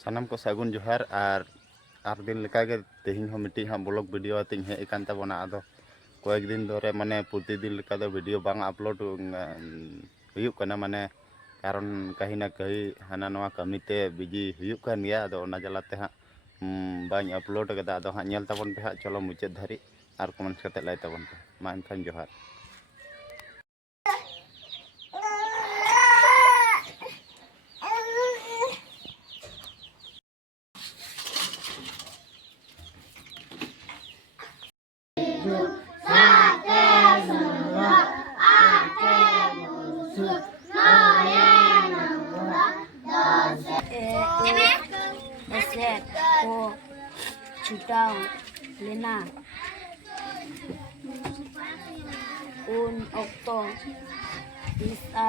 सानाम को सागुन जोहार आर दिन लेका के तेहिं हो मिट्टी हाँ ब्लॉग वीडियो आतिन हे एकान तबना आदो कয়েক दिन धरे माने प्रतिदिन लेका दो वीडियो बांग अपलोड हुयुक कना माने कारण कहीं ना कहीं हाना नवा कमीते बिजी हुयुक कान गया आदो ओना जलाते हाँ बाñ अपलोड कदा आदो हाँ नेल तबन पे हाँ चलो मुचाद धारी आर कमेंट कते लाई तबन पे मा एनखान जोहार को छुटाव लेना उन ऑक्टो इसा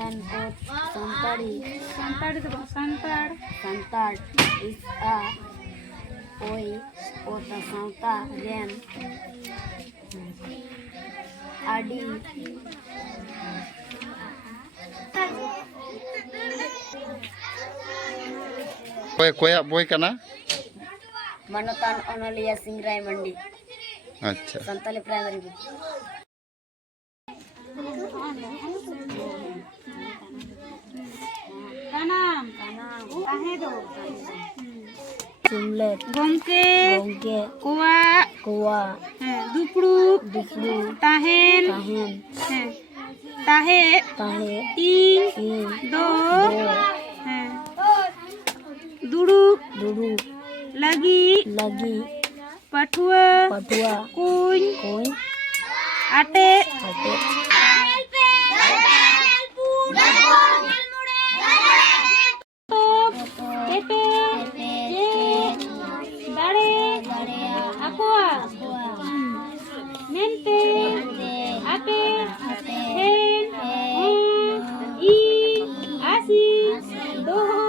एन ओट संताड़ इसा ओई ओता साउता रेन आडी कोया बोय कना मनोतान ओनलिया सिंगराय मंडी अच्छा संताली प्राइमरी बुक कानाम काहे दो सुमले गोंके कोवा दुपड़ू ताहेन ताहे तीन दो दुड़ू लगी पठुआ कुñ आटे mente ate hen i asi doho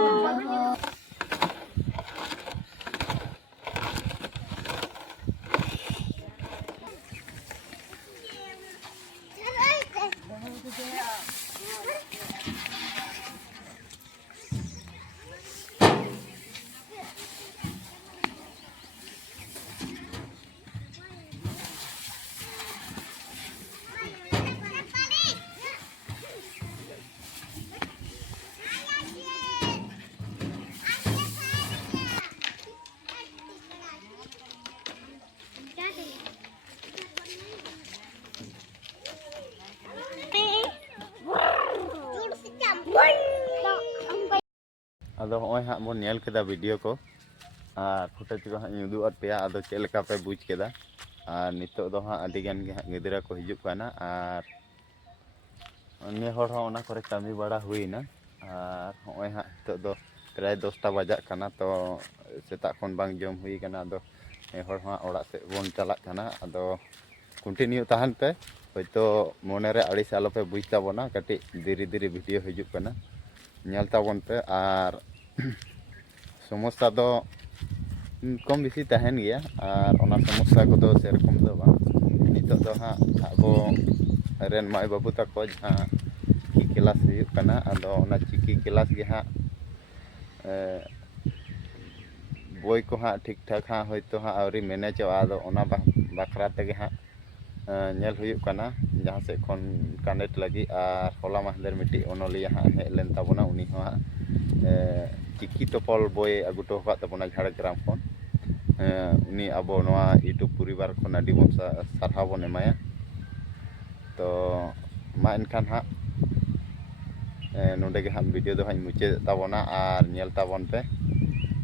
आदो होय हाँ बन नेल केदा वीडियो को और फुटेज को हाँ उदू आद पे आदो चेक लेका पे बुझ केदा और नितो दो हाँ अडी गान गे हाँ गिदरा को हिजुक काना और अन्य हर हाँ ओना करे कमी बड़ा हुईना और होय हाँ नितो दो प्राय 10टा बजाक काना तो सेता खन बांग जम हुई काना आदो हर हाँ ओड़ा से बन चलाक काना आदो कंटिन्यू तहन पे होयतो मोने रे अड़ी साल पे बुझ ताबोना कटी धीरे धीरे वीडियो हिजुक काना नेल ताबन पे और समस्या दो कम बेसी तहन गया और ओना समस्या को दो सेरकम दो बा नितो दो हाँ आबो रेन माई बाबू तको जहाँ चिकी क्लास हुयुक काना आदो ओना चिकी क्लास गे हाँ बोई को हाँ ठीक ठाक हाँ होयतो हाँ आवरी मैनेजवा आदो ओना बाखरा तेगे हाँ नेल हुयुक काना जहाँ से खन कनेक्ट लगी और होला माहदेर मिट्टी ओनलिया हाँ हेज लेन ताबोना उनी हाँ चिकी टपल बोय आगु तो हका ताबोना झाड़ग्राम खन उनी आबो नवा यूट्यूब परिवार खन आडी बन सारहाव बन एमाया तो मा एनखान हाँ नोडे गे हाँ वीडियो दो हाँ मुचाद ताबोना और नेल ताबन पे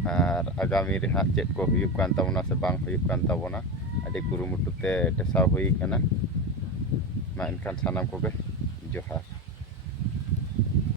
और आगामी रे हाँ चेक को हुयुक कान ताबोना से बांग हुयुक कान ताबोना आडी कुरुमुटुते टेसाव हुई काना मा एनखान सानाम कोगे जोहार।